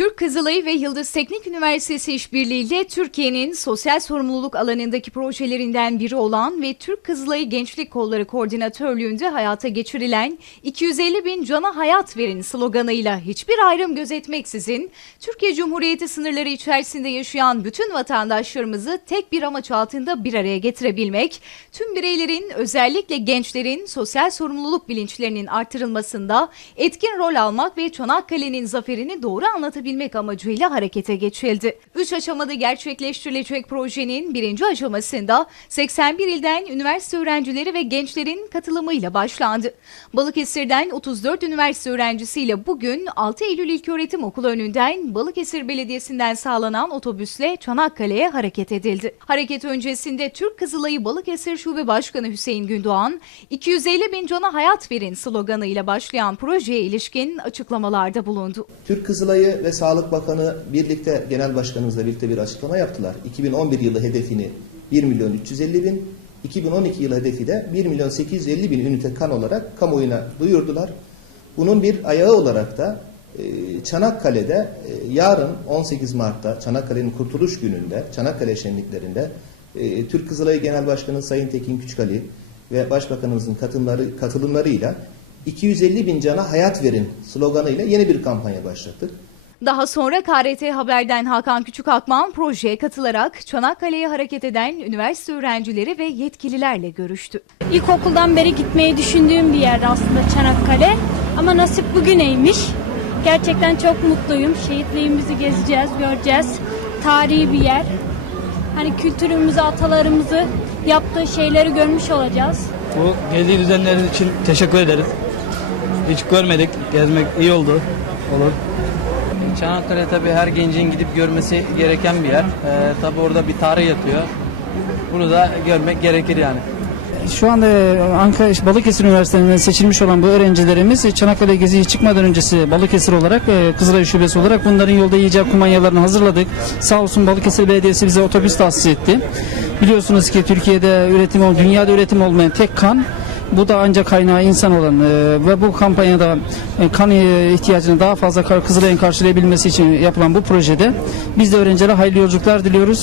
Türk Kızılayı ve Yıldız Teknik Üniversitesi işbirliğiyle Türkiye'nin sosyal sorumluluk alanındaki projelerinden biri olan ve Türk Kızılayı Gençlik Kolları Koordinatörlüğünde hayata geçirilen 250 bin cana hayat verin sloganıyla hiçbir ayrım gözetmeksizin Türkiye Cumhuriyeti sınırları içerisinde yaşayan bütün vatandaşlarımızı tek bir amaç altında bir araya getirebilmek, tüm bireylerin özellikle gençlerin sosyal sorumluluk bilinçlerinin artırılmasında etkin rol almak ve Çanakkale'nin zaferini doğru anlatabilmek amacıyla harekete geçildi. Üç aşamada gerçekleştirilecek projenin birinci aşamasında 81 ilden üniversite öğrencileri ve gençlerin katılımıyla başlandı. Balıkesir'den 34 üniversite öğrencisiyle bugün 6 Eylül İlköğretim Okulu önünden Balıkesir Belediyesi'nden sağlanan otobüsle Çanakkale'ye hareket edildi. Hareket öncesinde Türk Kızılayı Balıkesir Şube Başkanı Hüseyin Gündoğan, 250 bin cana hayat verin sloganıyla başlayan projeye ilişkin açıklamalarda bulundu. Türk Kızılayı ve Sağlık Bakanı birlikte Genel Başkanımızla birlikte bir açıklama yaptılar. 2011 yılı hedefini 1 milyon 350 bin, 2012 yılı hedefi de 1 milyon 850 bin ünite kan olarak kamuoyuna duyurdular. Bunun bir ayağı olarak da e, Çanakkale'de e, yarın 18 Mart'ta Çanakkale'nin Kurtuluş Günü'nde, Çanakkale şenliklerinde e, Türk Kızılayı Genel Başkanı Sayın Tekin Küçükali ve Başbakanımızın katılımları, katılımlarıyla 250 bin cana hayat verin sloganıyla yeni bir kampanya başlattık. Daha sonra KRT Haber'den Hakan Küçükakman projeye katılarak Çanakkale'ye hareket eden üniversite öğrencileri ve yetkililerle görüştü. İlkokuldan beri gitmeyi düşündüğüm bir yer aslında Çanakkale. Ama nasip bugüneymiş. Gerçekten çok mutluyum. Şehitliğimizi gezeceğiz, göreceğiz. Tarihi bir yer. Hani kültürümüzü, atalarımızı yaptığı şeyleri görmüş olacağız. Bu gezi düzenleri için teşekkür ederiz. Hiç görmedik. Gezmek iyi oldu. Olur. Çanakkale tabii her gencin gidip görmesi gereken bir yer. Ee, tabii orada bir tarih yatıyor. Bunu da görmek gerekir yani. Şu anda e, Ankara Balıkesir Üniversitesi'nden seçilmiş olan bu öğrencilerimiz e, Çanakkale geziye çıkmadan öncesi Balıkesir olarak e, Kızılay Şubesi olarak bunların yolda yiyecek kumanyalarını hazırladık. Sağ olsun Balıkesir Belediyesi bize otobüs tahsis etti. Biliyorsunuz ki Türkiye'de üretim dünyada üretim olmayan tek kan bu da ancak kaynağı insan olan e, ve bu kampanyada e, kan e, ihtiyacını daha fazla Kızılay'ın karşılayabilmesi için yapılan bu projede biz de öğrencilere hayırlı yolculuklar diliyoruz.